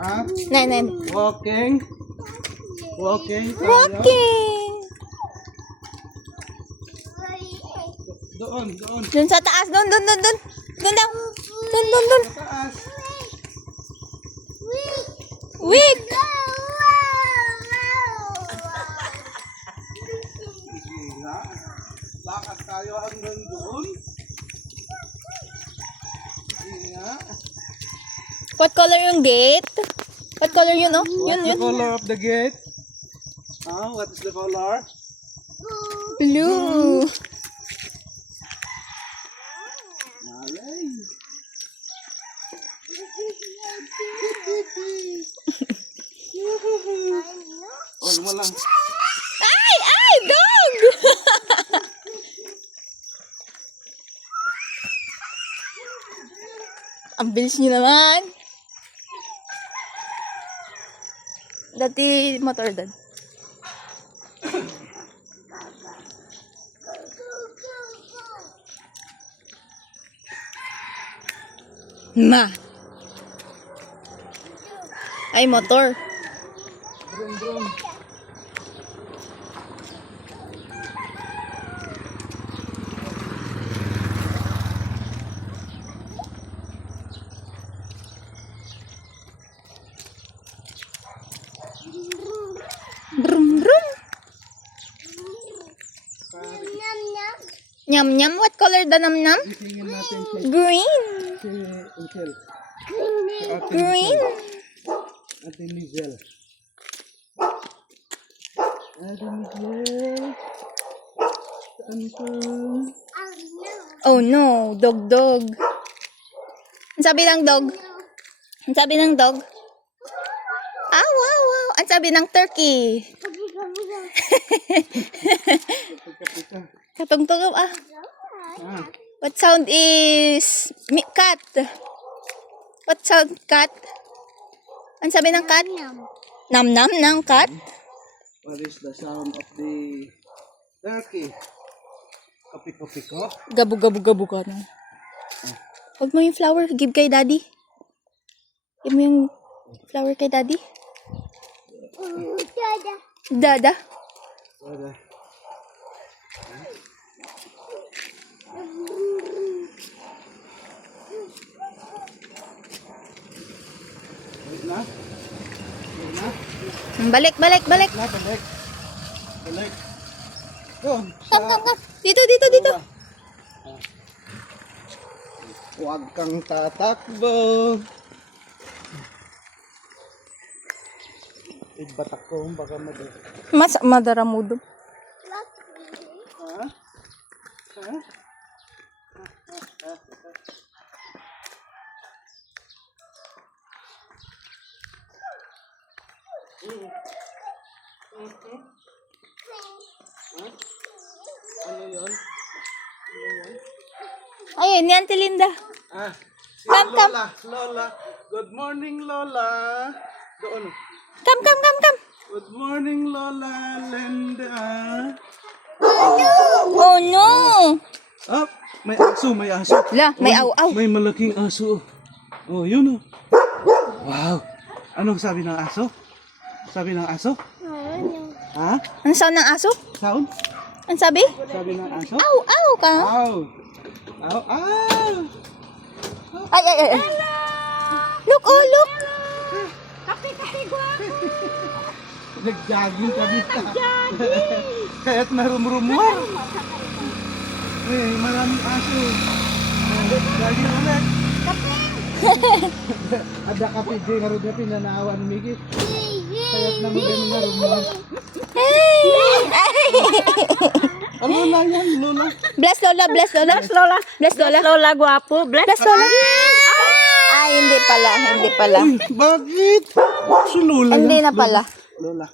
Ah, Nay. walking. Walking. Walking. Doon. Dun sa taas. Dun daw. Dun. Sa taas. Wait. Sige nga. Lakad tayo hanggang doon. Sige nga. What color yung gate? What color yun, oh? What's the Yun. color of the gate? What is the color? Blue. Malay. Huwag mo lang. Ay, dog! Ang bilis niyo naman. Dati motor dad. Ma. Ay, motor. Brum. Brum. Nyam. What color the nam? Tingin natin Green. si Michelle. Green. Ate Michelle. Saan ka? Oh no, dog. Ang sabi ng dog? Wow. Ang sabi ng turkey. Pika. Katungtong ah. Ah, What sound is cat? What sound cat? Ang sabi ng cat? Nam ng cat? what is the sound of the turkey? Kopi ko. Gabu ka na. Huwag mo yung flower. Give kay daddy. Give mo yung flower kay daddy. Dada. Wala. Wait na. Balik. Balik. Doon. Come. Dito. Huwag kang tatakbo. Ibatak ko baka madali. Mas madaramudo. Ha? Ano yun? Ayun, yan si Linda. Si Come. Lola. Good morning, Lola. Doon. Come. Good morning, Lola. Linda. Oh no! Ah, may aso. La, may aw-aw. May malaking aso. Oh, yun oh. Wow. Anong sabi ng aso? Ha? Ang sound ng aso? Sound? Ang sabi? Sabi ng aso? Aw ka. Ow. Ay. Look. Kape, guwapo. Nag-jogging kami. Kaya't marumrumwar. Maraming aso. Jogging ulit. Ada kape di harus na pinanawan migit. Kaya't naman ganun marumwar. Ang Lola yan, Lola. Bless Lola. Lola, guwapo. Bless Lola. Ay, hindi pala. Uy, bakit? Si Lola Hindi yan. na pala. Lola.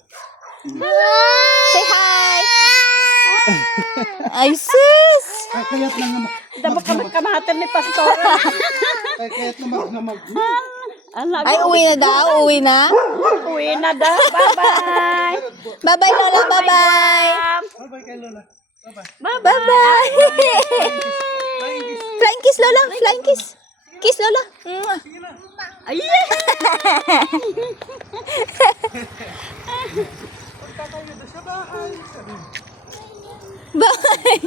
Say hi. Ay, sis. Kaya't na Dapat ka magkamahatan ni Pastora. Kaya't na mag Ay, uwi na daw. Uwi na daw. Bye-bye. Bye-bye, Lola. Bye-bye. Bye-bye kay Lola. Bye-bye. Bye-bye. Flying kiss. Flying kiss, Lola. Flying kiss. Kiss, Lola. Mwah. Ay! Punta kayo doon sa bahay. Bye.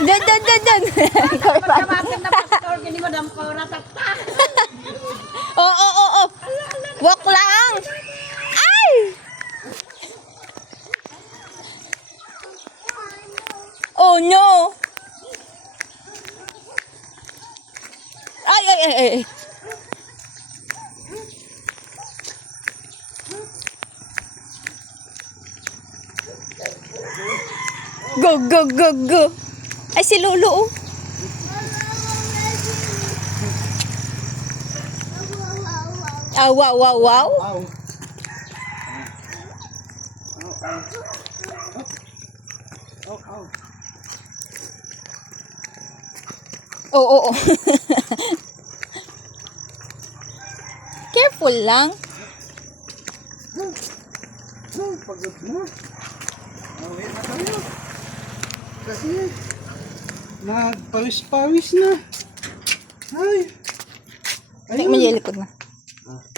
Dun. Kamatin na pastor, gini mo dam ko ratata. Oo. Walk lang. Ay! Oh no. Ay. Go. Ay, si Lulu, oh. Ah, wow. Wow. Oo. Careful lang. Pagod mo. Awit na tayo. Kasi nagpawis-pawis na. Ay. May likod na.